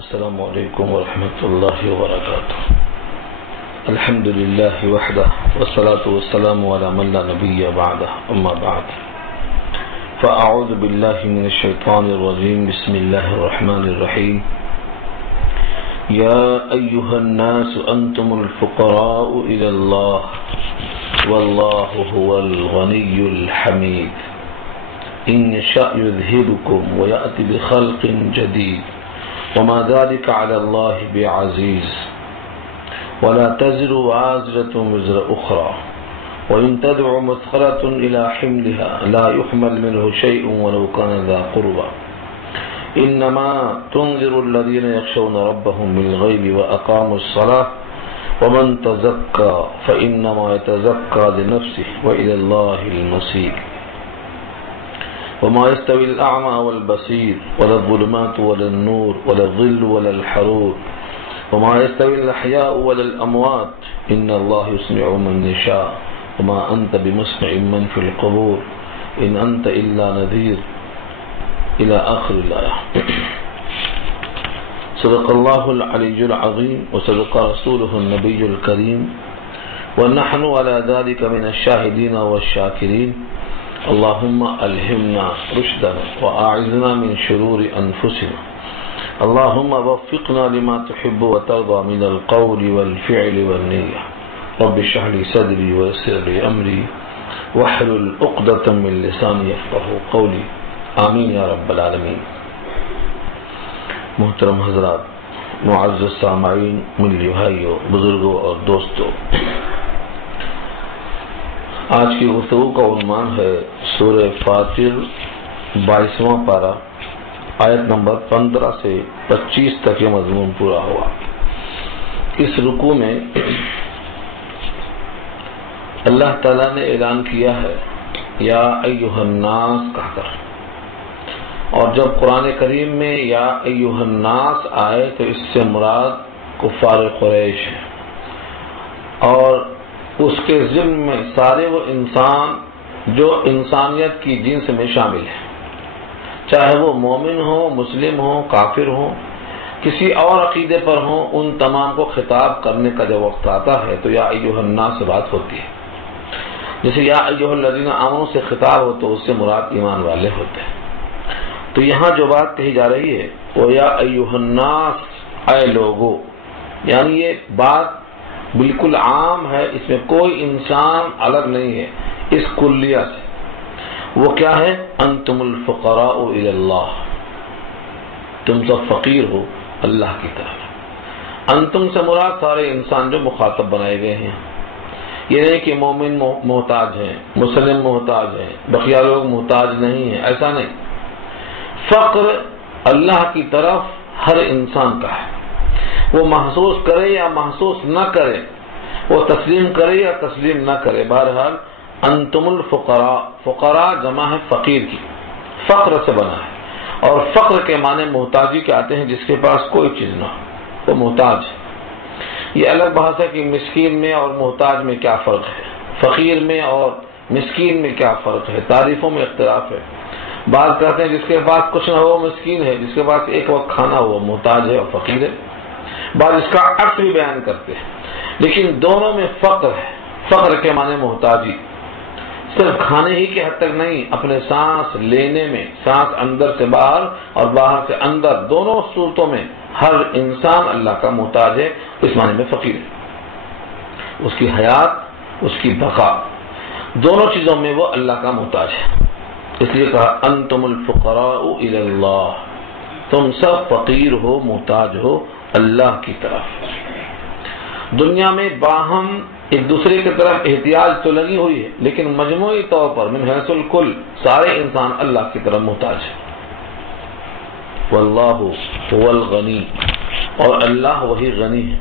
السلام علیکم ورحمۃ اللہ وبرکاتہ. الحمد للہ وحدہ والصلاة والسلام علی من لا نبی بعدہ اما بعد فاعوذ باللہ من الشیطان الرجیم. بسم اللہ الرحمن الرحیم. یا ایہا الناس انتم الفقراء الی اللہ واللہ هو الغنی الحمید. ان یشاء یذہبکم ویأتی بخلق جدید وما ذلك على الله بعزيز ولا تزر وازرة وزر أخرى وإن تدع مثقلة إلى حملها لا يحمل منه شيء ولو كان ذا قربى إنما تنذر الذين يخشون ربهم بالغيب وأقاموا الصلاة ومن تزكى فإنما يتزكى لنفسه وإلى الله المصير. وما يستوي الأعمى والبصير ولا الظلمات ولا النور ولا الظل ولا الحرور وما يستوي الأحياء ولا الأموات إن الله يسمع من يشاء وما أنت بمسمع من في القبور إن أنت إلا نذير إلى آخر الآية. صدق الله العلي العظيم وصدق رسوله النبي الكريم ونحن على ذلك من الشاهدين والشاكرين. اللهم ألهمنا رشدنا وأعذنا من شرور أنفسنا. اللهم وفقنا لما تحب وترضى من القول والفعل والنية. رب اشرح لي صدري ويسر لي أمري واحلل عقدة من لساني يفقهوا قولي. آمين يا رب العالمين. محترم حضرات، معزز سامعین، ملی بھائیوں، بزرگوں اور دوستوں، آج کی گفتگو کا عنوان ہے سورہ فاطر 22واں پارہ، آیت نمبر 15 سے 25 تک یہ مضمون پورا ہوا. اس رکوع میں اللہ تعالیٰ نے اعلان کیا ہے یا ایھا الناس کہہ کر، اور جب قرآن کریم میں یا ایھا الناس آئے تو اس سے مراد کفار قریش ہے، اور اس کے ضمن میں سارے وہ انسان جو انسانیت کی جنس میں شامل ہیں، چاہے وہ مومن ہو، مسلم ہو، کافر ہو، کسی اور عقیدے پر ہوں، ان تمام کو خطاب کرنے کا جب وقت آتا ہے تو یا ایھا الناس سے بات ہوتی ہے. جیسے یا ایھا الذین آمنوا سے خطاب ہو تو اس سے مراد ایمان والے ہوتے ہیں. تو یہاں جو بات کہی جا رہی ہے وہ یا ایھا الناس، اے لوگو، یعنی یہ بات بالکل عام ہے، اس میں کوئی انسان الگ نہیں ہے اس کلیہ سے. وہ کیا ہے؟ انتم الفقراء الی اللہ، تم سب فقیر ہو اللہ کی طرف. انتم سے مراد سارے انسان جو مخاطب بنائے گئے ہیں. یہ نہیں کہ مومن محتاج ہیں، مسلم محتاج ہیں، بقیہ لوگ محتاج نہیں ہیں، ایسا نہیں. فقر اللہ کی طرف ہر انسان کا ہے، وہ محسوس کرے یا محسوس نہ کرے، وہ تسلیم کرے یا تسلیم نہ کرے، بہرحال انتم الفقراء، فقراء جمع ہے فقیر کی، فقر سے بنا ہے. اور فقر کے معنی محتاجی کے آتے ہیں، جس کے پاس کوئی چیز نہ ہو وہ محتاج ہے. یہ الگ بحث ہے کہ مسکین میں اور محتاج میں کیا فرق ہے، فقیر میں اور مسکین میں کیا فرق ہے، تعریفوں میں اختلاف ہے. بعض کہتے ہیں جس کے پاس کچھ نہ ہو وہ مسکین ہے، جس کے پاس ایک وقت کھانا ہو وہ محتاج ہے اور فقیر ہے. بعض اس کا عکس بھی بیان کرتے ہیں، لیکن دونوں میں فقر ہے. فقر کے معنی محتاجی، صرف کھانے ہی کے حد تک نہیں، اپنے سانس لینے میں، سانس اندر سے باہر اور باہر سے اندر، دونوں صورتوں میں ہر انسان اللہ کا محتاج ہے. اس معنی میں فقیر ہے، اس کی حیات، اس کی بقا، دونوں چیزوں میں وہ اللہ کا محتاج ہے. اس لیے کہا انتم الفقراء الی اللہ، تم سب فقیر ہو، محتاج ہو اللہ کی طرف. دنیا میں باہم ایک دوسرے کی طرف احتیاج تو لگی ہوئی ہے، لیکن مجموعی طور پر من حیث الکل سارے انسان اللہ کی طرف محتاج ہے. واللہ هو الغنی، اور اللہ وہی غنی ہے.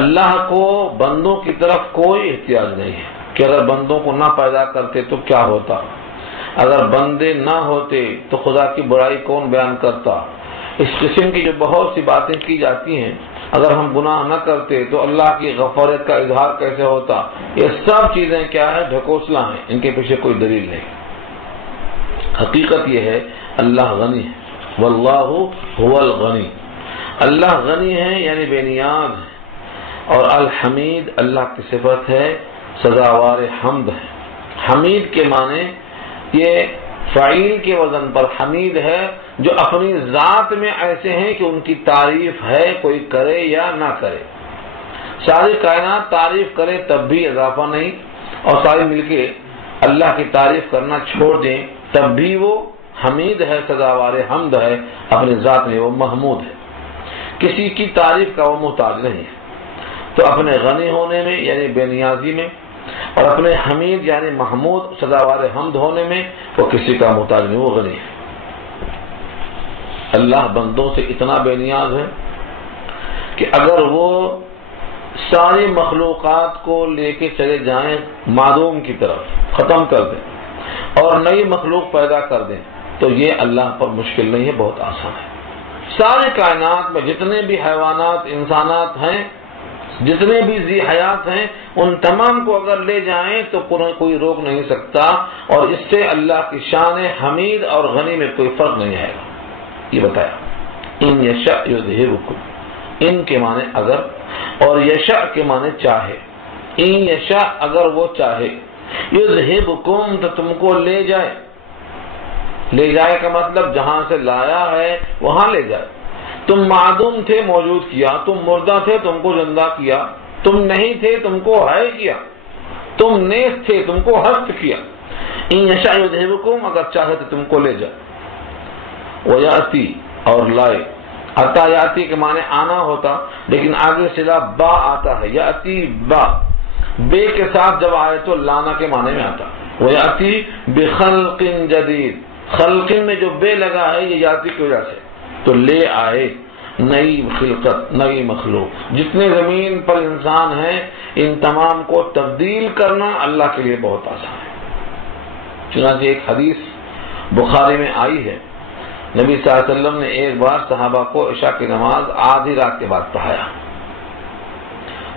اللہ کو بندوں کی طرف کوئی احتیاج نہیں ہے کہ اگر بندوں کو نہ پیدا کرتے تو کیا ہوتا، اگر بندے نہ ہوتے تو خدا کی بڑائی کون بیان کرتا. اس قسم کی جو بہت سی باتیں کی جاتی ہیں، اگر ہم گناہ نہ کرتے تو اللہ کی غفرت کا اظہار کیسے ہوتا، یہ سب چیزیں کیا ہے؟ ڈھکوسلا ہیں، ان کے پیچھے کوئی دلیل نہیں. حقیقت یہ ہے اللہ غنی ہے، واللہ هو الغنی، اللہ غنی ہے یعنی بے نیاز ہے، اور الحمید اللہ کی صفت ہے، سزاوار حمد ہے۔ حمید کے معنی یہ فعیل کے وزن پر حمید ہے، جو اپنی ذات میں ایسے ہیں کہ ان کی تعریف ہے، کوئی کرے یا نہ کرے۔ ساری کائنات تعریف کرے تب بھی اضافہ نہیں، اور ساری مل کے اللہ کی تعریف کرنا چھوڑ دیں تب بھی وہ حمید ہے، سزاوار حمد ہے، اپنی ذات میں وہ محمود ہے، کسی کی تعریف کا وہ محتاج نہیں ہے۔ تو اپنے غنی ہونے میں یعنی بے نیازی میں، اور اپنے حمید یعنی محمود سزاوار حمد ہونے میں وہ کسی کا محتاج نہیں، وہ غنی ہے۔ اللہ بندوں سے اتنا بے نیاز ہے کہ اگر وہ ساری مخلوقات کو لے کے چلے جائیں معدوم کی طرف، ختم کر دیں اور نئی مخلوق پیدا کر دیں تو یہ اللہ پر مشکل نہیں ہے، بہت آسان ہے۔ ساری کائنات میں جتنے بھی حیوانات، انسانات ہیں، جتنے بھی ذی حیات ہیں، ان تمام کو اگر لے جائیں تو کوئی روک نہیں سکتا، اور اس سے اللہ کی شان حمید اور غنی میں کوئی فرق نہیں آئے گا۔ یہ بتایا ان یشاء یذہبکم، ان کے معنی اگر، اور یشاء کے معنی چاہے۔ ان یشاء اگر وہ چاہے، یذہبکم تو تم کو لے جائے۔ لے جائے کا مطلب جہاں سے لایا ہے وہاں لے جائے۔ تم معدوم تھے موجود کیا، تم مردہ تھے تم کو زندہ کیا، تم نہیں تھے تم کو حی کیا، تم نیست تھے تم کو ہست کیا۔ ان یشاء یذہبکم، اگر چاہے تو تم کو لے جائے۔ ویاتی، اور لائے۔ عطا یاتی کے معنی آنا ہوتا، لیکن آگے سلا با آتا ہے، یاتی با، بے کے ساتھ جب آئے تو لانا کے معنی میں آتا۔ ویاتی بخلق جدید، خلق میں جو بے لگا ہے یہ یاتی کی وجہ سے، تو لے آئے نئی خلقت، نئی مخلوق۔ جتنے زمین پر انسان ہیں ان تمام کو تبدیل کرنا اللہ کے لیے بہت آسان ہے۔ چنانچہ ایک حدیث بخاری میں آئی ہے، نبی صلی اللہ علیہ وسلم نے ایک بار صحابہ کو عشاء کی نماز آدھی رات کے بعد پڑھایا۔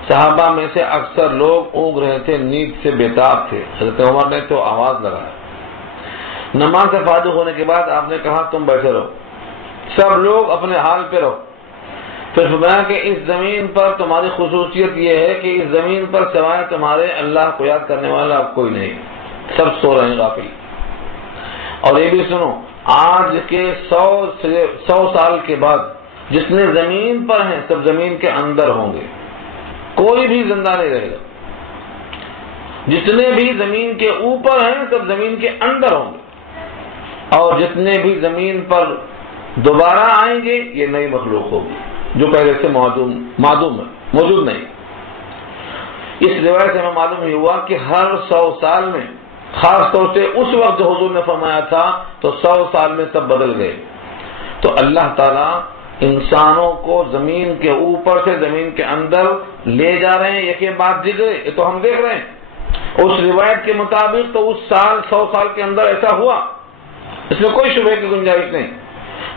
صحابہ میں سے اکثر لوگ اونگ رہے تھے، نیند سے بےتاب تھے۔ حضرت عمر نے تو آواز لگایا۔ نماز سے فارغ ہونے کے بعد آپ نے کہا تم بیٹھے رہو، سب لوگ اپنے حال پہ رہو۔ پھر فرمایا کہ اس زمین پر تمہاری خصوصیت یہ ہے کہ اس زمین پر سوائے تمہارے اللہ کو یاد کرنے والا اب کوئی نہیں، سب سو رہے ہیں غافل۔ اور یہ بھی سنو، آج کے 100 سال کے بعد جتنے زمین پر ہیں سب زمین کے اندر ہوں گے، کوئی بھی زندہ نہیں رہے گا۔ جتنے بھی زمین کے اوپر ہیں سب زمین کے اندر ہوں گے، اور جتنے بھی زمین پر دوبارہ آئیں گے یہ نئی مخلوق ہوگی جو پہلے سے معدوم ہے، موجود نہیں۔ اس روایت سے ہمیں معلوم ہی ہوا کہ ہر 100 سال میں، خاص طور سے اس وقت جو حضور نے فرمایا تھا تو 100 سال میں سب بدل گئے۔ تو اللہ تعالیٰ انسانوں کو زمین کے اوپر سے زمین کے اندر لے جا رہے ہیں، یہ بات دیکھ رہے، یہ تو ہم دیکھ رہے ہیں۔ اس روایت کے مطابق تو اس سال 100 سال کے اندر ایسا ہوا، اس میں کوئی شبہ کی گنجائش نہیں۔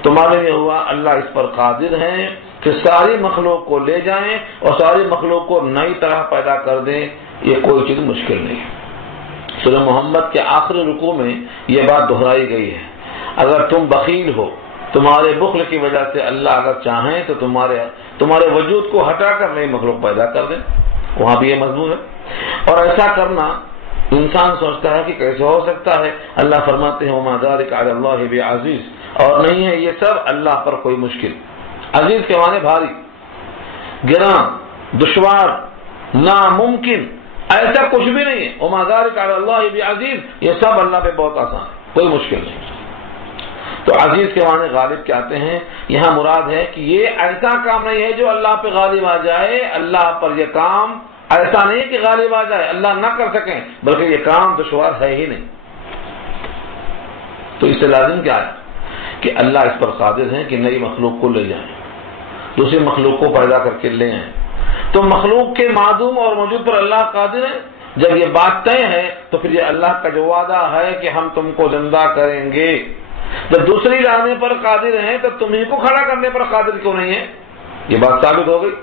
تو معلوم یہ ہوا اللہ اس پر قادر ہیں کہ ساری مخلوق کو لے جائیں اور ساری مخلوق کو نئی طرح پیدا کر دیں، یہ کوئی چیز مشکل نہیں ہے۔ سورہ محمد کے آخری رکوع میں یہ بات دہرائی گئی ہے، اگر تم بخیل ہو، تمہارے بخل کی وجہ سے اللہ اگر چاہیں تو تمہارے وجود کو ہٹا کر نئی مخلوق پیدا کر دیں، وہاں بھی یہ مضمون ہے۔ اور ایسا کرنا انسان سوچتا ہے کہ کیسے ہو سکتا ہے، اللہ فرماتے ہیں وما ذلک علی اللہ بعزیز، اور نہیں ہے یہ سب اللہ پر کوئی مشکل۔ عزیز کے معنی بھاری، گراں، دشوار، ناممکن، ایسا کچھ بھی نہیں ہے۔ وما ذلک علی اللہ بعزیز، یہ سب اللہ پہ بہت آسان ہے، کوئی مشکل نہیں۔ تو عزیز کے معنی غالب کے آتے ہیں، یہاں مراد ہے کہ یہ ایسا کام نہیں ہے جو اللہ پہ غالب آ جائے، اللہ پر یہ کام ایسا نہیں کہ غالب آ جائے، اللہ نہ کر سکیں، بلکہ یہ کام دشوار ہے ہی نہیں۔ تو اس سے لازم کیا ہے کہ اللہ اس پر قادر ہیں کہ نئی مخلوق کو لے جائیں، دوسری مخلوق کو پیدا کر کے لے آئیں۔ تو مخلوق کے معدوم اور موجود پر اللہ قادر ہے۔ جب یہ بات طے ہے تو پھر یہ اللہ کا جو وعدہ ہے کہ ہم تم کو زندہ کریں گے، جب دوسری لانے پر قادر ہیں تو تمہیں کو کھڑا کرنے پر قادر کیوں نہیں ہے؟ یہ بات ثابت ہو گئی۔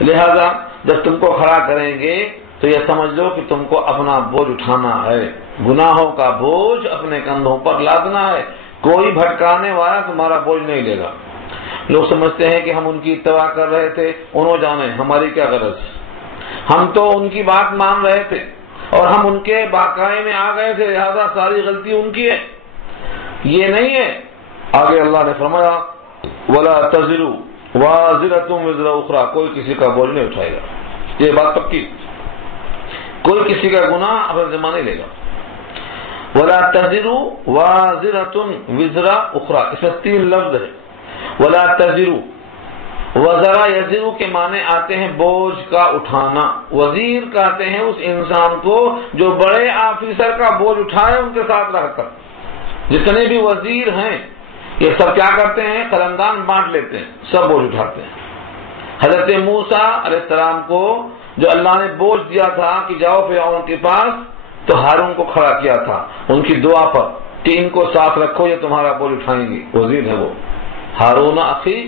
لہذا جب تم کو کھڑا کریں گے تو یہ سمجھ لو کہ تم کو اپنا بوجھ اٹھانا ہے، گناہوں کا بوجھ اپنے کندھوں پر لادنا ہے، کوئی بھٹکانے والا تمہارا بوجھ نہیں لے گا۔ لوگ سمجھتے ہیں کہ ہم ان کی اتباع کر رہے تھے، انہوں جانے ہماری کیا غرض، ہم تو ان کی بات مان رہے تھے اور ہم ان کے باقاعدے میں آ گئے تھے، لہذا ساری غلطی ان کی ہے. یہ نہیں ہے. آگے اللہ نے فرمایا وَلَا تَزِرُ وَازِرَةٌ وِزْرَ أُخْرَى، کوئی کسی کا بوجھ نہیں اٹھائے گا. یہ بات پکی، کوئی کسی کا گناہ اپنے ذمہ نہیں لے گا. وَلَا تَزِرُ وَازِرَةٌ وِزْرَ أُخْرَى، اس میں 3 لفظ ہے. وَلَا تَزِرُ، وزرا یزرو کے معنی آتے ہیں بوجھ کا اٹھانا. وزیر کہتے ہیں اس انسان کو جو بڑے آفیسر کا بوجھ اٹھائے ان کے ساتھ رہ کر. جتنے بھی وزیر ہیں یہ سب کیا کرتے ہیں، قلمدان بانٹ لیتے ہیں، سب بوجھ اٹھاتے ہیں. حضرت موسیٰ علیہ السلام کو جو اللہ نے بوجھ دیا تھا کہ جاؤ فرعون کے پاس، تو ہارون کو کھڑا کیا تھا ان کی دعا پر کہ ان کو ساتھ رکھو، یہ تمہارا بوجھ اٹھائیں گے. وزیر ہے وہ. ہارون اخی،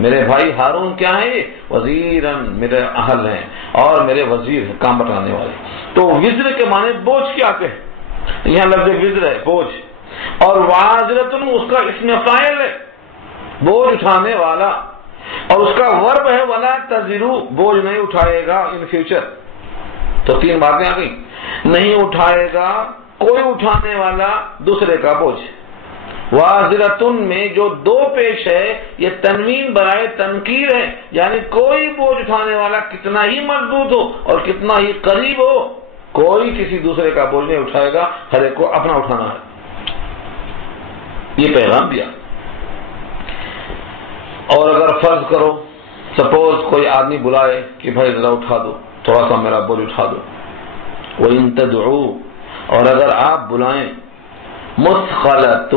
میرے بھائی ہارون کیا ہے، وزیرن، میرے اہل ہیں اور میرے وزیر ہیں، کام بتانے والے. تو وزر کے معنی بوجھ کیا آتے ہیں، یہاں لفظ وزر ہے بوجھ. اور وازرتن اس کا اسم فاعل ہے، بوجھ اٹھانے والا. اور اس کا ورب ہے ولا تزرو، بوجھ نہیں اٹھائے گا ان فیوچر. تو 3 باتیں آ گئی. نہیں اٹھائے گا کوئی اٹھانے والا دوسرے کا بوجھ. وازرتن میں جو 2 پیش ہے یہ تنوین برائے تنکیر ہے، یعنی کوئی بوجھ اٹھانے والا کتنا ہی مضبوط ہو اور کتنا ہی قریب ہو، کوئی کسی دوسرے کا بوجھ نہیں اٹھائے گا، ہر ایک کو اپنا اٹھانا ہے. یہ پیغام دیا. اور اگر فرض کرو سپوز کوئی آدمی بلائے کہ بھائی ذرا اٹھا دو، تھوڑا سا میرا بوجھ اٹھا دو. وَإِن تَدْعُوا، اور اگر آپ بلائیں، مُثْقَلَةٌ،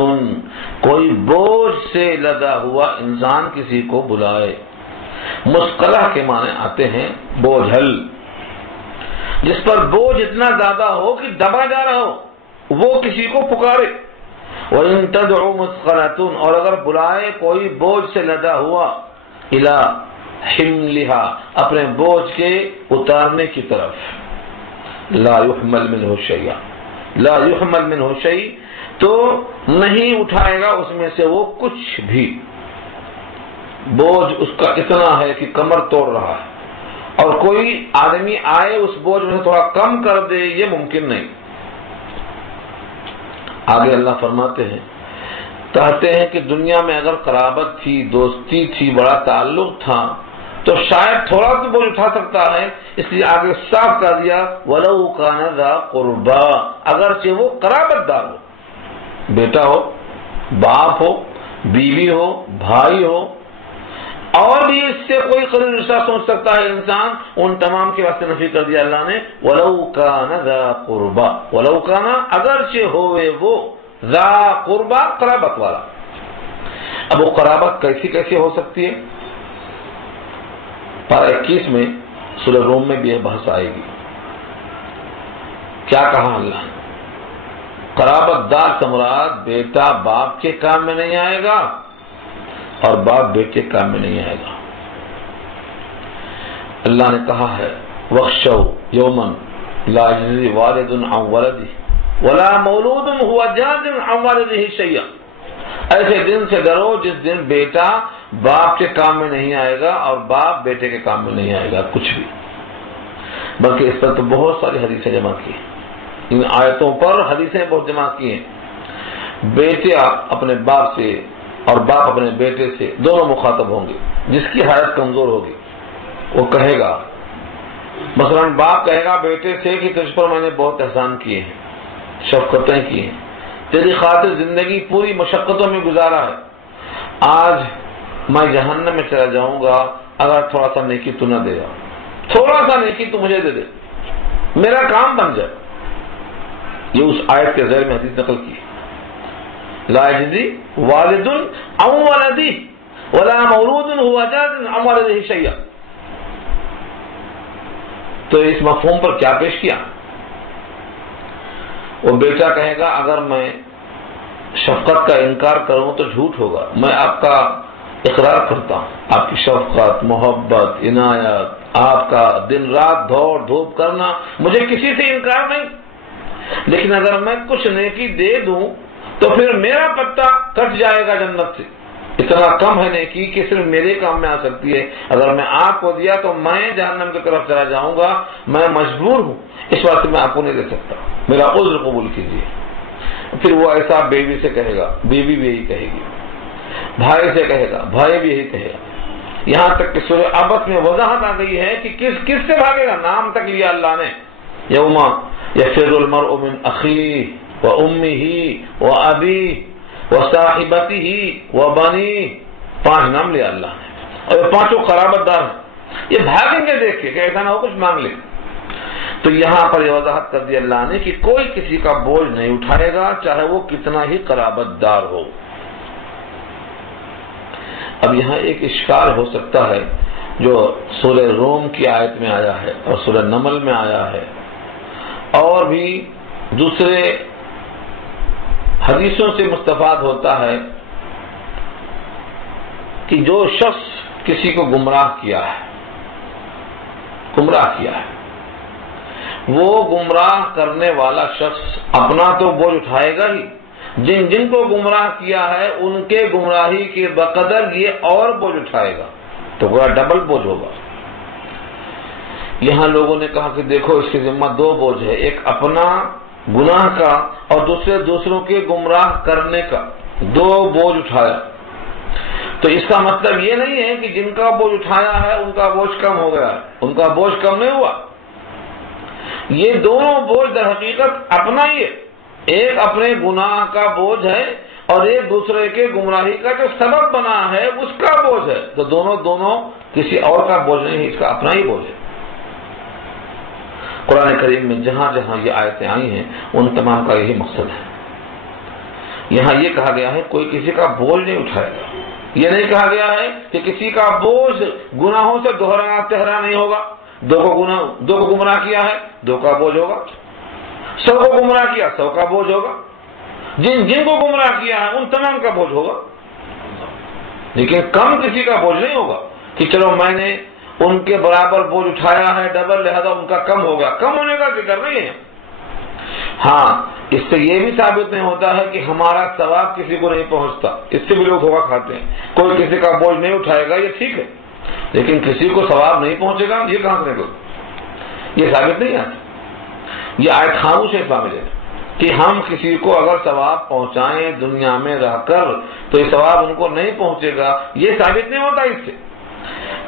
کوئی بوجھ سے لدا ہوا انسان کسی کو بلائے. مثقلہ کے معنی آتے ہیں بوجھل، جس پر بوجھ اتنا زیادہ ہو کہ دبا جا رہا ہو، وہ کسی کو پکارے. وَإِن تَدْعُوا مُثْقَلَةٌ، اور اگر بلائے کوئی بوجھ سے لدا ہوا، إِلَى حِمْلِهَا، اپنے بوجھ کے اتارنے کی طرف. لا يحمل منه شيء، لا يحمل منه شيء، تو نہیں اٹھائے گا اس میں سے وہ کچھ بھی. بوجھ اس کا اتنا ہے کہ کمر توڑ رہا ہے، اور کوئی آدمی آئے اس بوجھ میں تھوڑا کم کر دے، یہ ممکن نہیں. آگے اللہ فرماتے ہیں، کہتے ہیں کہ دنیا میں اگر قرابت تھی، دوستی تھی، بڑا تعلق تھا، تو شاید تھوڑا تو بوجھ اٹھا سکتا ہے. اس لیے آگے صاف کر دیا وَلَوْ كَانَ ذَا قُرْبَىٰ، اگرچہ وہ قرابت دار ہو، بیٹا ہو، باپ ہو، بیوی ہو، بھائی ہو، اور بھی اس سے کوئی قریب رشتہ سوچ سکتا ہے انسان، ان تمام کے واسطے نفی کر دیا اللہ نے. وَلَوْ كَانَ ذَا قُرْبَىٰ، وَلَوْ كَانَ، اگرچہ ہوئے وہ، ذَا قُرْبَىٰ، قرابت والا. اب وہ قرابت کیسی کیسی ہو سکتی ہے؟ پارہ 21 میں سورہ روم میں بھی یہ بحث آئے گی. کیا کہا اللہ نے؟ قرابت دار سے مراد بیٹا باپ کے کام میں نہیں آئے گا اور باپ بیٹے کے کام میں نہیں آئے گا. اللہ نے کہا ہے وَاخْشَوْا يَوْمًا لَا يَجْزِي وَالِدٌ عَنْ وَلَدِهِ وَلَا مَوْلُودٌ هُوَ جَازٍ عَنْ وَالِدِهِ شَيْئًا، ایسے دن سے ڈرو جس دن بیٹا باپ کے کام میں نہیں آئے گا اور باپ بیٹے کے کام میں نہیں آئے گا کچھ بھی. بلکہ اس پر تو بہت ساری حدیثیں جمع کی ہیں، ان آیتوں پر حدیثیں بہت جمع کی ہیں. بیٹے اپنے باپ سے اور باپ اپنے بیٹے سے دونوں مخاطب ہوں گے. جس کی حالت کمزور ہوگی وہ کہے گا، مثلا باپ کہے گا بیٹے سے کہ تجھ پر میں نے بہت احسان کیے ہیں، شفقتیں کی ہیں، تیری خاطر زندگی پوری مشقتوں میں گزارا ہے، آج میں جہنم میں چلا جاؤں گا اگر تھوڑا سا نیکی تو نہ دے گا، تھوڑا سا نیکی تو مجھے دے دے، میرا کام بن جائے. یہ اس آیت کے ذیل میں حدیث نقل کی. لا یجزی والد عن ولدہ ولا مولود هو جاز عن والدہ شیئا. تو اس مفہوم پر کیا پیش کیا؟ وہ بیٹا کہے گا اگر میں شفقت کا انکار کروں تو جھوٹ ہوگا، میں آپ کا اقرار کرتا ہوں، آپ کی شفقت، محبت، عنایت، آپ کا دن رات دوڑ دھوپ کرنا، مجھے کسی سے انکار نہیں، لیکن اگر میں کچھ نیکی دے دوں تو پھر میرا پتہ کٹ جائے گا جنت سے، اتنا کم ہے نیکی کہ صرف میرے کام میں آ سکتی ہے. اگر میں آپ کو دیا تو میں جہنم کی طرف چلا جاؤں گا، میں مجبور ہوں، اس واسطے میں آپ کو نہیں دے سکتا، میرا عذر قبول کیجیے. پھر وہ ایسا بیوی سے کہے گا، بیوی بھی یہی کہے گی، بھائی سے کہے گا، بھائی بھی یہی کہے گا. یہاں تک کہ سورہ عبس میں وضاحت آ گئی ہے کہ کس سے بھاگے گا. نام تک لیا اللہ نے، یوم یفر المرء من اخیہ وامہ وابیہ وصاحبتہ وبنیہ، 5 نام لیا اللہ نے، اور یہ 5 قرابت دار ہیں. یہ بھاگیں گے دیکھ کے کہ ایسا نہ ہو کچھ مانگ لے. تو یہاں پر یہ وضاحت کر دی اللہ نے کہ کوئی کسی کا بوجھ نہیں اٹھائے گا، چاہے وہ کتنا ہی قرابت دار ہو. اب یہاں ایک اشکال ہو سکتا ہے جو سورہ روم کی آیت میں آیا ہے اور سورہ نمل میں آیا ہے اور بھی دوسرے حدیثوں سے مستفاد ہوتا ہے کہ جو شخص کسی کو گمراہ کیا ہے وہ گمراہ کرنے والا شخص اپنا تو بوجھ اٹھائے گا ہی، جن کو گمراہ کیا ہے ان کے گمراہی کے بقدر یہ اور بوجھ اٹھائے گا، تو پورا ڈبل بوجھ ہوگا. یہاں لوگوں نے کہا کہ دیکھو اس کی ذمہ 2 بوجھ ہے، ایک اپنا گناہ کا اور دوسروں کے گمراہ کرنے کا، 2 بوجھ اٹھایا. تو اس کا مطلب یہ نہیں ہے کہ جن کا بوجھ اٹھایا ہے ان کا بوجھ کم ہو گیا ہے، ان کا بوجھ کم نہیں ہوا. یہ دونوں بوجھ در حقیقت اپنا ہی ہے، ایک اپنے گناہ کا بوجھ ہے اور ایک دوسرے کے گمراہی کا جو سبب بنا ہے اس کا بوجھ ہے. تو دونوں کسی اور کا بوجھ نہیں ہے، اس کا اپنا ہی بوجھ ہے. قرآن کریم میں جہاں جہاں یہ آیتیں آئی ہیں ان تمام کا یہی مقصد ہے. یہاں یہ کہا گیا ہے کوئی کسی کا بوجھ نہیں اٹھائے گا. یہ نہیں کہا گیا ہے کہ کسی کا بوجھ گناہوں سے دوہرانا تہرا نہیں ہوگا. 2 کو گمراہ کیا ہے 2 کا بوجھ ہوگا، 100 کو گمراہ کیا 100 کا بوجھ ہوگا، جن کو گمراہ کیا ہے ان تمام کا بوجھ ہوگا. لیکن کم کسی کا بوجھ نہیں ہوگا کہ چلو میں نے ان کے برابر بوجھ اٹھایا ہے ڈبل، لہذا ان کا کم ہوگا. کم ہونے کا ذکر نہیں ہے. ہاں اس سے یہ بھی ثابت نہیں ہوتا ہے کہ ہمارا ثواب کسی کو نہیں پہنچتا. اس سے بھی لوگ دھوکہ کھاتے ہیں. کوئی کسی کا بوجھ نہیں اٹھائے گا یہ ٹھیک ہے، لیکن کسی کو ثواب نہیں پہنچے گا یہ کہاں سے نکلے؟ یہ ثابت نہیں آتا. یہ آیت خاموش ہے سامنے کہ ہم کسی کو اگر ثواب پہنچائیں دنیا میں رہ کر تو یہ ثواب ان کو نہیں پہنچے گا، یہ ثابت نہیں ہوتا اس سے.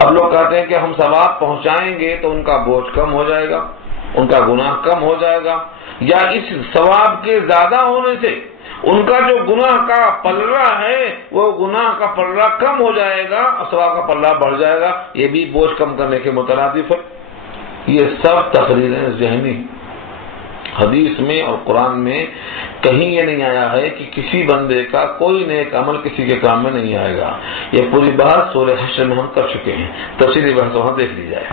اب لوگ کہتے ہیں کہ ہم ثواب پہنچائیں گے تو ان کا بوجھ کم ہو جائے گا، ان کا گناہ کم ہو جائے گا، یا اس ثواب کے زیادہ ہونے سے ان کا جو گناہ کا پلڑا ہے وہ گناہ کا پلڑا کم ہو جائے گا اور ثواب کا پلڑا بڑھ جائے گا. یہ بھی بوجھ کم کرنے کے مترادف ہے. یہ سب تقریریں ذہنی. حدیث میں اور قرآن میں کہیں یہ نہیں آیا ہے کہ کسی بندے کا کوئی نیک عمل کسی کے کام میں نہیں آئے گا. یہ پوری بات سورہ حشر میں ہم کر چکے ہیں، تفصیلی بحث وہاں دیکھ لی جائے.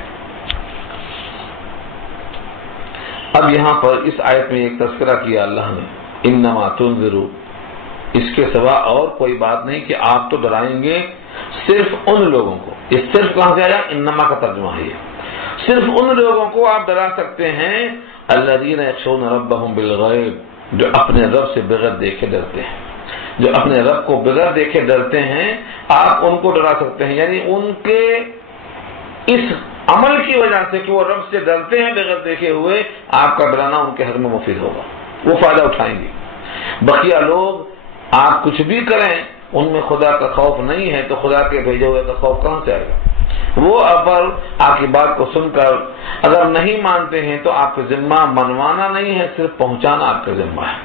اب یہاں پر اس آیت میں ایک تذکرہ کیا اللہ نے، انما تنذر، اس کے سوا اور کوئی بات نہیں کہ آپ تو ڈرائیں گے صرف ان لوگوں کو. یہ صرف کہاں سے آیا؟ انما کا ترجمہ ہے. صرف ان لوگوں کو آپ ڈرا سکتے ہیں الذین یخشون ربهم بالغیب، جو اپنے رب سے بغیر دیکھے ڈرتے ہیں، جو اپنے رب کو بغیر دیکھے ڈرتے ہیں. آپ ان کو ڈرا سکتے ہیں، یعنی ان کے اس عمل کی وجہ سے کہ وہ رب سے ڈرتے ہیں بغیر دیکھے ہوئے، آپ کا ڈرانا ان کے حق میں مفید ہوگا، وہ فائدہ اٹھائیں گے. بقیہ لوگ آپ کچھ بھی کریں ان میں خدا کا خوف نہیں ہے تو خدا کے بھیجے ہوئے کا خوف کہاں سے آئے گا؟ وہ اگر آپ کی بات کو سن کر اگر نہیں مانتے ہیں تو آپ کا ذمہ منوانا نہیں ہے، صرف پہنچانا آپ کا ذمہ ہے.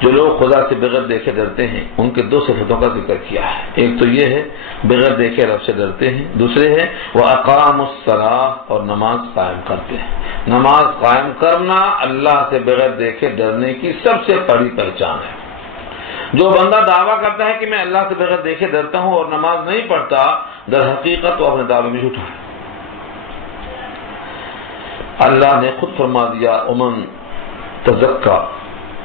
جو لوگ خدا سے بغیر دیکھے ڈرتے ہیں ان کے 2 صفتوں کا ذکر کیا ہے. ایک تو یہ ہے بغیر دیکھے رب سے ڈرتے ہیں، دوسرے ہے وَأَقَامُوا الصَّلَاةَ، اور نماز قائم کرتے ہیں. نماز قائم کرنا اللہ سے بغیر دیکھے ڈرنے کی سب سے بڑی پہچان ہے. جو بندہ دعویٰ کرتا ہے کہ میں اللہ سے بغیر دیکھے ڈرتا ہوں اور نماز نہیں پڑھتا، در حقیقت وہ اپنے دعوے میں جھوٹا ہے. اللہ نے خود فرما دیا امن تزکا،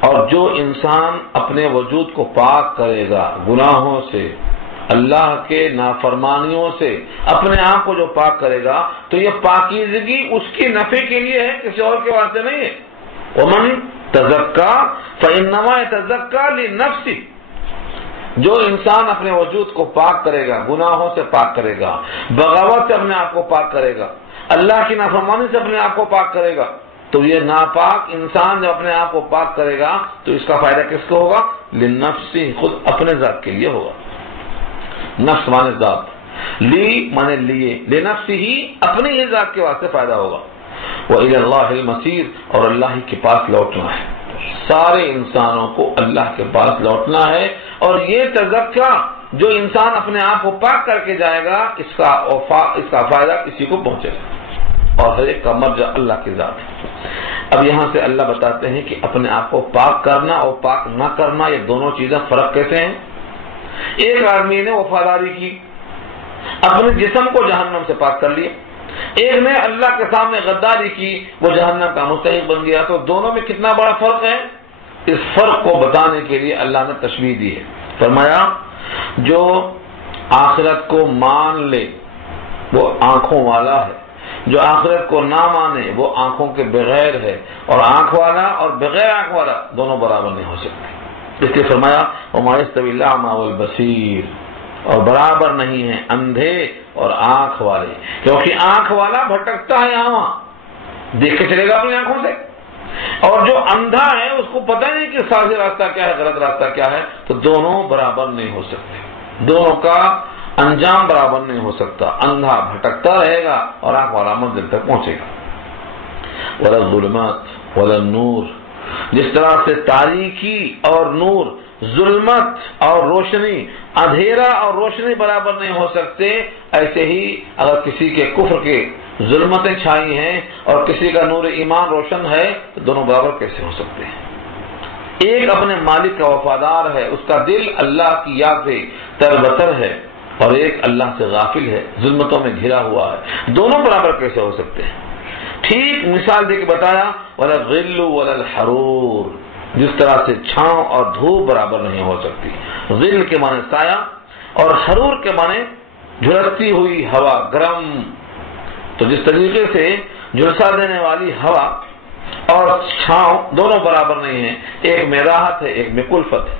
اور جو انسان اپنے وجود کو پاک کرے گا گناہوں سے، اللہ کے نافرمانیوں سے، اپنے آپ کو جو پاک کرے گا تو یہ پاکیزگی اس کی نفع کے لیے ہے، کسی اور کے واسطے نہیں ہے. ومن تزکا فإنما يتزکا لنفسه، جو انسان اپنے وجود کو پاک کرے گا، گناہوں سے پاک کرے گا، بغاوت سے اپنے آپ کو پاک کرے گا، اللہ کی نافرمانی سے اپنے آپ کو پاک کرے گا، تو یہ ناپاک انسان جب اپنے آپ کو پاک کرے گا تو اس کا فائدہ کس کو ہوگا؟ لنفسی، خود اپنے ذات کے لیے ہوگا۔ نفس مانے ذات، لی مانے لیے، لنفسی ہی اپنی ہی ذات کے واسطے فائدہ ہوگا۔ وَإِلَى اللَّهِ الْمَصِيرُ، اور اللہ ہی کے پاس لوٹنا ہے، سارے انسانوں کو اللہ کے پاس لوٹنا ہے۔ اور یہ تذکرہ جو انسان اپنے آپ کو پاک کر کے جائے گا، اس کا فائدہ کسی کو پہنچے گا، اور ہر ایک کا مرجع اللہ کی ذات ہے۔ اب یہاں سے اللہ بتاتے ہیں کہ اپنے آپ کو پاک کرنا اور پاک نہ کرنا، یہ دونوں چیزیں فرق کیسے ہیں؟ ایک آدمی نے وفاداری کی، اپنے جسم کو جہنم سے پاک کر لیا، ایک نے اللہ کے سامنے غداری کی، وہ جہنم کا مستحق بن گیا۔ تو دونوں میں کتنا بڑا فرق ہے؟ اس فرق کو بتانے کے لیے اللہ نے تشبیہ دی ہے، فرمایا جو آخرت کو مان لے وہ آنکھوں والا ہے، جو آخرت کو نہ مانے وہ آنکھوں کے بغیر ہے، اور آنکھ والا اور بغیر آنکھ والا دونوں برابر نہیں ہو سکتے۔ اس لیے فرمایا وَمَا يَسْتَوِي الْأَعْمَى وَالْبَصِيرُ، اور برابر نہیں ہیں اندھے اور آنکھ والے، کیونکہ آنکھ والا بھٹکتا ہے، یہاں دیکھ کے چلے گا اپنی آنکھوں سے، اور جو اندھا ہے اس کو پتہ نہیں کہ صحیح راستہ کیا ہے، غلط راستہ کیا ہے، تو دونوں برابر نہیں ہو سکتے، دونوں کا انجام برابر نہیں ہو سکتا۔ اندھا بھٹکتا رہے گا اور آنکھ والا منزل تک پہنچے گا۔ وَلَا الظُّلُمَاتُ وَلَا النُّورُ، جس طرح سے تاریکی اور نور، ظلمت اور روشنی، اندھیرا اور روشنی برابر نہیں ہو سکتے، ایسے ہی اگر کسی کے کفر کے ظلمتیں چھائی ہیں اور کسی کا نور ایمان روشن ہے تو دونوں برابر کیسے ہو سکتے ہیں؟ ایک اپنے مالک کا وفادار ہے، اس کا دل اللہ کی یاد سے تربتر ہے، اور ایک اللہ سے غافل ہے، ظلمتوں میں گھرا ہوا ہے، دونوں برابر کیسے ہو سکتے ہیں؟ ٹھیک مثال دے کے بتایا وَلَا الظِّلُّ وَلَا الْحَرُورُ، جس طرح سے چھاؤں اور دھوپ برابر نہیں ہو سکتی، ظل کے معنی سایہ اور حرور کے معنی جھلستی ہوئی ہوا، گرم۔ تو جس طریقے سے جھلسا دینے والی ہوا اور چھاؤں دونوں برابر نہیں ہیں، ایک میں راحت ہے، ایک میں کلفت ہے،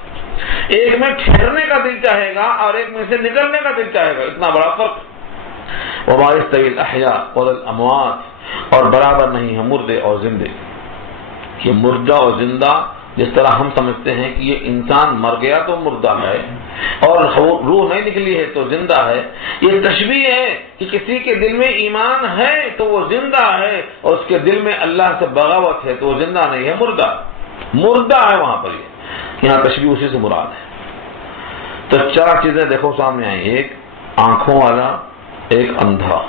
ایک میں ٹھہرنے کا دل چاہے گا اور ایک میں سے نکلنے کا دل چاہے گا، اتنا بڑا فرق۔ وَمَا يَسْتَوِي الْأَحْيَاءُ وَلَا الْأَمْوَاتُ، اور برابر نہیں ہے مردے اور زندے۔ یہ مردہ اور زندہ جس طرح ہم سمجھتے ہیں کہ یہ انسان مر گیا تو مردہ ہے اور روح نہیں نکلی ہے تو زندہ ہے، یہ تشبیہ ہے کہ کسی کے دل میں ایمان ہے تو وہ زندہ ہے، اور اس کے دل میں اللہ سے بغاوت ہے تو وہ زندہ نہیں ہے، مردہ ہے وہاں پر۔ یہاں تشبیہ اسی سے مراد ہے۔ تو چار چیزیں دیکھو سامنے آئیں، ایک آنکھوں والا، ایک اندھا،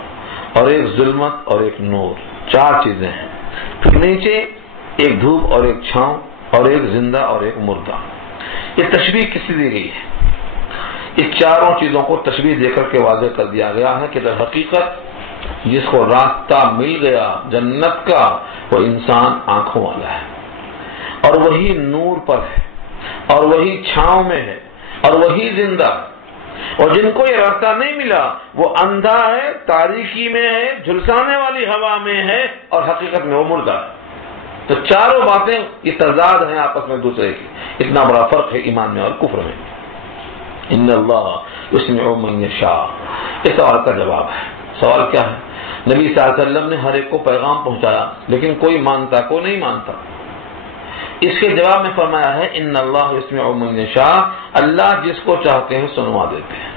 اور ایک ظلمت اور ایک نور، چار چیزیں ہیں۔ پھر نیچے ایک دھوپ اور ایک چھاؤں، اور ایک زندہ اور ایک مردہ۔ یہ تشبیہ کس سے دی گئی ہے؟ اس چاروں چیزوں کو تشبیہ دے کر کے واضح کر دیا گیا ہے کہ در حقیقت جس کو راستہ مل گیا جنت کا وہ انسان آنکھوں والا ہے، اور وہی نور پر ہے، اور وہی چھاؤں میں ہے، اور وہی زندہ ہے۔ اور جن کو یہ راستہ نہیں ملا وہ اندھا ہے، تاریکی میں ہے، جھلسانے والی ہوا میں ہے، اور حقیقت میں وہ مردہ ہے۔ تو چاروں باتیں یہ تضاد ہیں آپس میں دوسرے کی، اتنا بڑا فرق ہے ایمان میں اور کفر میں۔ ان اللہ یسمع من یشاء، اس سوال کا جواب ہے۔ سوال کیا ہے؟ نبی صلی اللہ علیہ وسلم نے ہر ایک کو پیغام پہنچایا، لیکن کوئی مانتا کوئی نہیں مانتا۔ اس کے جواب میں فرمایا ہے ان اللہ یسمع من یشاء، اللہ جس کو چاہتے ہیں سنوا دیتے ہیں،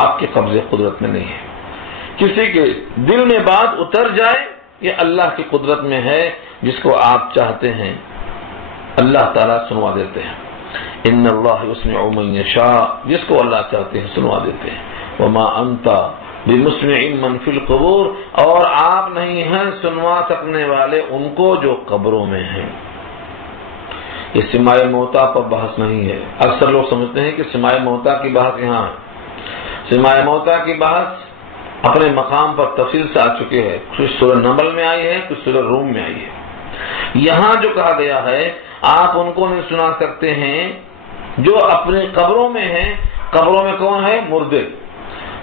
آپ کے قبضے قدرت میں نہیں ہے۔ کسی کے دل میں بات اتر جائے یہ اللہ کی قدرت میں ہے، جس کو آپ چاہتے ہیں اللہ تعالیٰ سنوا دیتے ہیں۔ ان اللہ یسمع من یشاء، جس کو اللہ چاہتے ہیں سنوا دیتے ہیں۔ وما انت بمسمع من فی القبور، اور آپ نہیں ہیں سنوا سکنے والے ان کو جو قبروں میں ہیں۔ یہ سماع موتا پر بحث نہیں ہے۔ اکثر لوگ سمجھتے ہیں کہ سماع موتا کی بحث یہاں ہے۔ سماع موتا کی بحث اپنے مقام پر تفصیل سے آ چکے ہیں، کچھ سورہ نمل میں آئی ہے، کچھ سورہ روم میں آئی ہے۔ یہاں جو کہا گیا ہے آپ ان کو نہیں سنا سکتے ہیں جو اپنے قبروں میں ہیں۔ قبروں میں کون ہے؟ مردے۔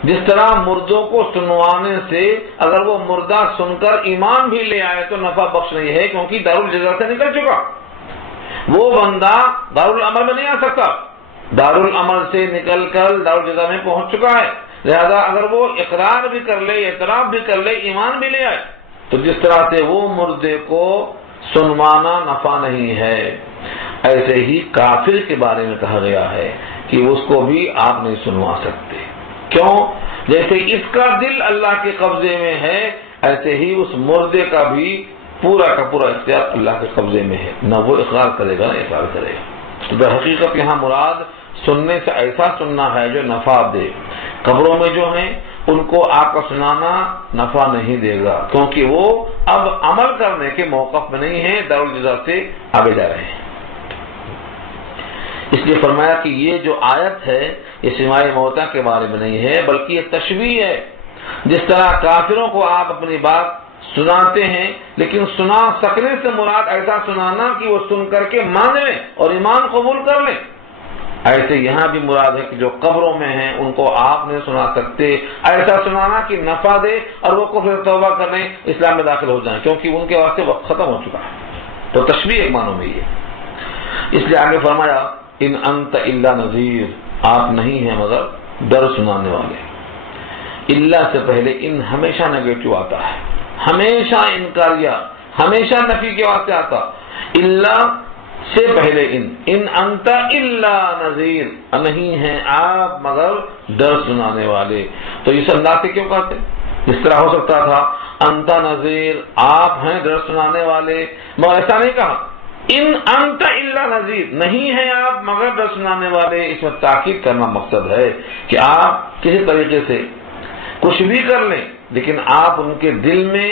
جس طرح مردوں کو سنوانے سے اگر وہ مردہ سن کر ایمان بھی لے آئے تو نفع بخش نہیں ہے، کیونکہ دارالجزا سے نکل چکا، وہ بندہ دارالعمل میں نہیں آ سکتا۔ دارالعمل سے نکل کر دارالجزا میں پہنچ چکا ہے، لہذا اگر وہ اقرار بھی کر لے، اعتراف بھی کر لے، ایمان بھی لے آئے، تو جس طرح سے وہ مردے کو سنوانا نفع نہیں ہے، ایسے ہی کافر کے بارے میں کہا گیا ہے کہ اس کو بھی آپ نہیں سنوا سکتے۔ کیوں؟ جیسے اس کا دل اللہ کے قبضے میں ہے، ایسے ہی اس مردے کا بھی پورا کا پورا اختیار اللہ کے قبضے میں ہے، نہ وہ اقرار کرے گا نہ اقرار کرے گا۔ تو بحقیقت یہاں مراد سننے سے ایسا سننا ہے جو نفع دے۔ قبروں میں جو ہیں ان کو آپ کا سنانا نفع نہیں دے گا، کیونکہ وہ اب عمل کرنے کے موقف میں نہیں ہیں، دارالجزا سے آگے جا رہے ہیں۔ اس لیے فرمایا کہ یہ جو آیت ہے یہ سماع موتیٰ کے بارے میں نہیں ہے، بلکہ یہ تشبیہ ہے۔ جس طرح کافروں کو آپ اپنی بات سناتے ہیں، لیکن سنا سکنے سے مراد ایسا سنانا کہ وہ سن کر کے مان لیں اور ایمان قبول کر لیں، ایسے یہاں بھی مراد ہے کہ جو قبروں میں ہیں ان کو آپ نہیں سنا سکتے، ایسا سنانا کہ نفع دے اور وہ کفر توبہ کریں، اسلام میں داخل ہو جائیں، کیونکہ ان کے واسطے وقت ختم ہو چکا ہے۔ تو تشبیہ ایک معنوں میں یہ، اس لیے آگے فرمایا ان انت الا نذیر، آپ نہیں ہیں مگر ڈر سنانے والے۔ اللہ سے پہلے ان ہمیشہ نیگیٹو آتا ہے، ہمیشہ انکاریہ، ہمیشہ نفی کے واسطے آتا۔ اللہ سے پہلے ان انت الا نذیر، نہیں ہیں آپ مگر ڈر سنانے والے۔ تو اس انداز سے کیوں کہتے؟ اس طرح ہو سکتا تھا انت نذیر، آپ ہیں ڈر سنانے والے، مگر ایسا نہیں کہا ان انت الا نذیر، نہیں ہیں آپ مگر ڈر سنانے والے۔ اس میں تاکید کرنا مقصد ہے کہ آپ کسی طریقے سے کچھ بھی کر لیں لیکن آپ ان کے دل میں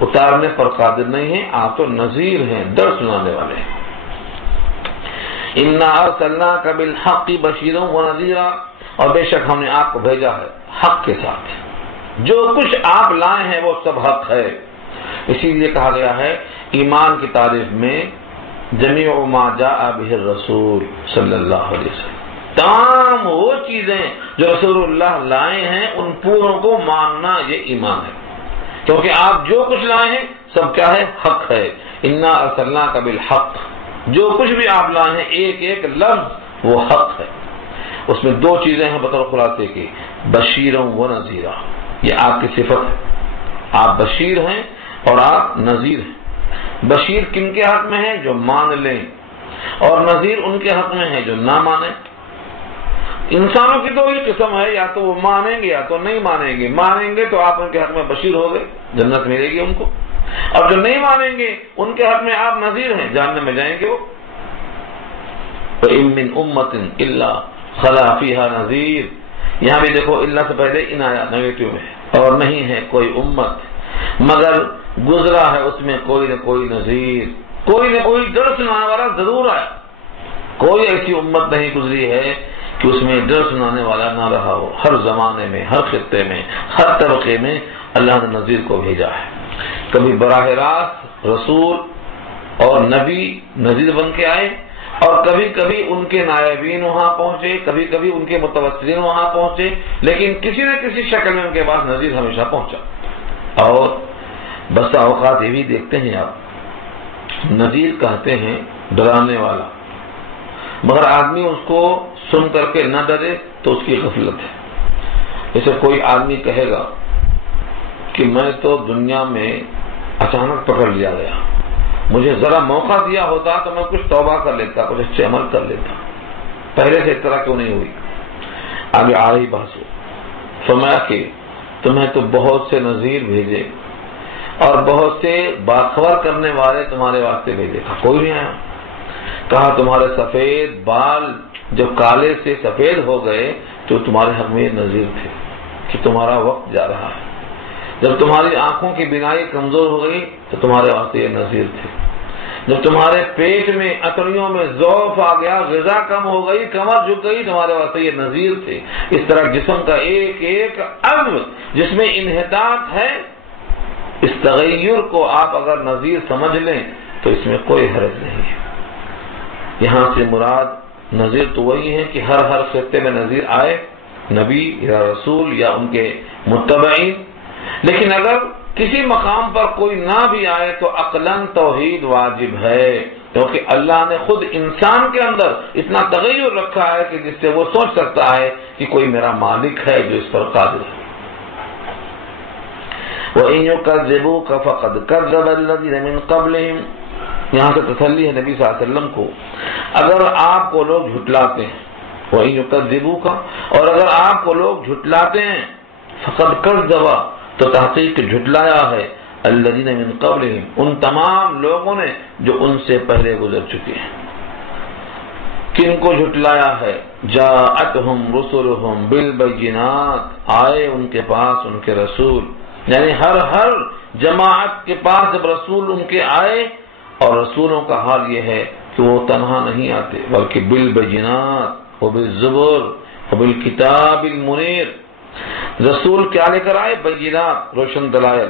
اتارنے پر قادر نہیں ہیں، آپ تو نذیر ہیں، ڈر سنانے والے ہیں۔ اِنَّا أَرْسَلْنَاكَ بِالْحَقِّ بَشِيرًا وَنَذِيرًا، اور بے شک ہم نے آپ کو بھیجا ہے حق کے ساتھ، جو کچھ آپ لائے ہیں وہ سب حق ہے۔ اسی لیے کہا گیا ہے ایمان کی تعریف میں جمیع ما جاء بہ الرسول صلی اللہ علیہ وسلم، تمام وہ چیزیں جو رسول اللہ لائے ہیں ان پوروں کو ماننا یہ ایمان ہے، کیونکہ آپ جو کچھ لائے ہیں سب کیا ہے؟ حق ہے۔ اِنَّا أَرْسَلْنَاكَ بِالْحَقِّ، جو کچھ بھی آپ لائے ہیں ایک ایک لفظ وہ حق ہے۔ اس میں دو چیزیں ہیں بطور خلاصے کی، بشیر و نذیر، یہ آپ کی صفت ہے، آپ بشیر ہیں اور آپ نذیر ہیں۔ بشیر کن کے حق میں ہے؟ جو مان لیں، اور نذیر ان کے حق میں ہے جو نہ مانیں۔ انسانوں کی تو یہ قسم ہے، یا تو وہ مانیں گے یا تو نہیں مانیں گے، مانیں گے تو آپ ان کے حق میں بشیر ہو گئے، جنت ملے گی ان کو، اور جو نہیں مانیں گے ان کے حق میں آپ نذیر ہیں، جہنم میں جائیں گے وہ۔ وَإِن مِّنْ أُمَّةٍ إِلَّا خَلَا فِيهَا نَذِيرٌ، یہاں بھی دیکھو اللہ سے پہلے ان آیا نیگیٹو میں، اور نہیں ہے کوئی امت مگر گزرا ہے اس میں کوئی نہ کوئی نذیر، کوئی نہ کوئی ڈر سنانے والا ضرور آیا۔ کوئی ایسی امت نہیں گزری ہے کہ اس میں ڈر سنانے والا نہ رہا ہو، ہر زمانے میں، ہر خطے میں، ہر طبقے میں اللہ نے نذیر کو بھیجا ہے۔ کبھی براہ راست رسول اور نبی نذیر بن کے آئے، اور کبھی کبھی ان کے نائبین وہاں پہنچے، کبھی کبھی ان کے متوسرین وہاں پہنچے، لیکن کسی نہ کسی شکل میں ان کے پاس نذیر ہمیشہ پہنچا۔ اور بسا اوقات یہ بھی دیکھتے ہیں آپ، نذیر کہتے ہیں ڈرانے والا، مگر آدمی اس کو سن کر کے نہ ڈرے تو اس کی غفلت ہے۔ جیسے کوئی آدمی کہے گا کہ میں تو دنیا میں اچانک پکڑ لیا گیا، مجھے ذرا موقع دیا ہوتا تو میں کچھ توبہ کر لیتا، کچھ اچھے عمل کر لیتا، پہلے سے اس طرح کیوں نہیں ہوئی؟ آگے آ رہی بحث ہو، فرمایا کہ تمہیں تو بہت سے نذیر بھیجے اور بہت سے باخبر کرنے والے تمہارے واسطے بھیجے، کوئی نہیں آیا۔ کہا تمہارے سفید بال جب کالے سے سفید ہو گئے تو تمہارے حق میں نذیر تھے کہ تمہارا وقت جا رہا ہے، جب تمہاری آنکھوں کی بینائی کمزور ہو گئی تو تمہارے واسطے یہ نذیر تھے، جب تمہارے پیٹ میں اتڑیوں میں ضعف آ گیا، غذا کم ہو گئی، کمر جھک گئی، تمہارے واسطے یہ نذیر تھے۔ اس طرح جسم کا ایک ایک عضو جس میں انحطاط ہے، اس تغیر کو آپ اگر نذیر سمجھ لیں تو اس میں کوئی حرج نہیں ہے۔ یہاں سے مراد نذیر تو وہی ہے کہ ہر خطے میں نذیر آئے، نبی یا رسول یا ان کے متبعین، لیکن اگر کسی مقام پر کوئی نہ بھی آئے تو عقلاً توحید واجب ہے، کیونکہ اللہ نے خود انسان کے اندر اتنا تغیر رکھا ہے کہ جس سے وہ سوچ سکتا ہے کہ کوئی میرا مالک ہے جو اس پر قادر ہے۔ وَإِن يُكَذِّبُوكَ فَقَدْ كَذَّبَ الَّذِينَ مِن قَبْلِهِمْ، یہاں سے تسلی ہے نبی صلی اللہ علیہ وسلم کو، اگر آپ کو لوگ جھٹلاتے ہیں، وَإِن يُكَذِّبُوكَ، اور اگر آپ کو لوگ جھٹلاتے ہیں، فَقَدْ كَذَّبَ، تو تحقیق جھٹلایا ہے، الذین من قبلہم، ان تمام لوگوں نے جو ان سے پہلے گزر چکے ہیں۔ کن کو جھٹلایا ہے؟ جاءتہم رسلہم بالبینات، آئے ان کے پاس ان کے رسول، یعنی ہر جماعت کے پاس جب رسول ان کے آئے، اور رسولوں کا حال یہ ہے کہ وہ تنہا نہیں آتے بلکہ بالبینات وبالزبر وبالکتاب المنیر، رسول کیا لے کر آئے؟ بینات، روشن دلائل،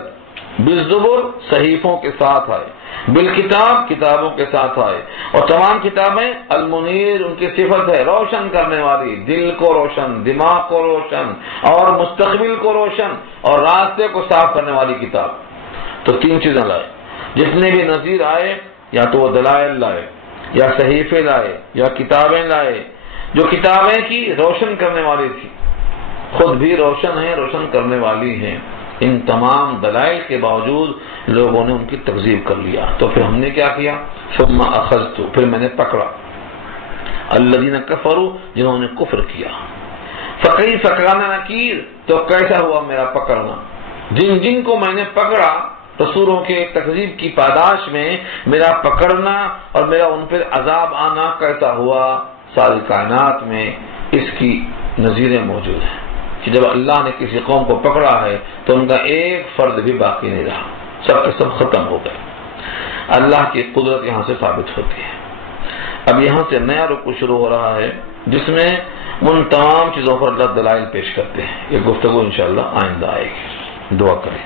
بالزبر صحیفوں کے ساتھ آئے، بالکتاب کتابوں کے ساتھ آئے، اور تمام کتابیں المنیر ان کی صفت ہے روشن کرنے والی، دل کو روشن، دماغ کو روشن، اور مستقبل کو روشن اور راستے کو صاف کرنے والی کتاب۔ تو تین چیزیں لائے، جتنے بھی نذیر آئے یا تو وہ دلائل لائے یا صحیفے لائے یا کتابیں لائے، جو کتابیں کی روشن کرنے والی تھی، خود بھی روشن ہیں، روشن کرنے والی ہیں۔ ان تمام دلائل کے باوجود لوگوں نے ان کی تکذیب کر لیا، تو پھر ہم نے کیا کیا؟ ثم اخذت، پھر میں نے پکڑا الذین کفروا، جنہوں نے کفر کیا، فکیف کان نکیر، تو کیسا ہوا میرا پکڑنا، جن کو میں نے پکڑا رسولوں کے تکذیب کی پاداش میں، میرا پکڑنا اور میرا ان پر عذاب آنا کیسا ہوا۔ ساری کائنات میں اس کی نظیریں موجود ہیں کہ جب اللہ نے کسی قوم کو پکڑا ہے تو ان کا ایک فرد بھی باقی نہیں رہا، سب کے سب ختم ہو گئے۔ اللہ کی قدرت یہاں سے ثابت ہوتی ہے۔ اب یہاں سے نیا رکوع شروع ہو رہا ہے جس میں ان تمام چیزوں پر اللہ دلائل پیش کرتے ہیں۔ یہ گفتگو انشاءاللہ آئندہ آئے گی، دعا کریں۔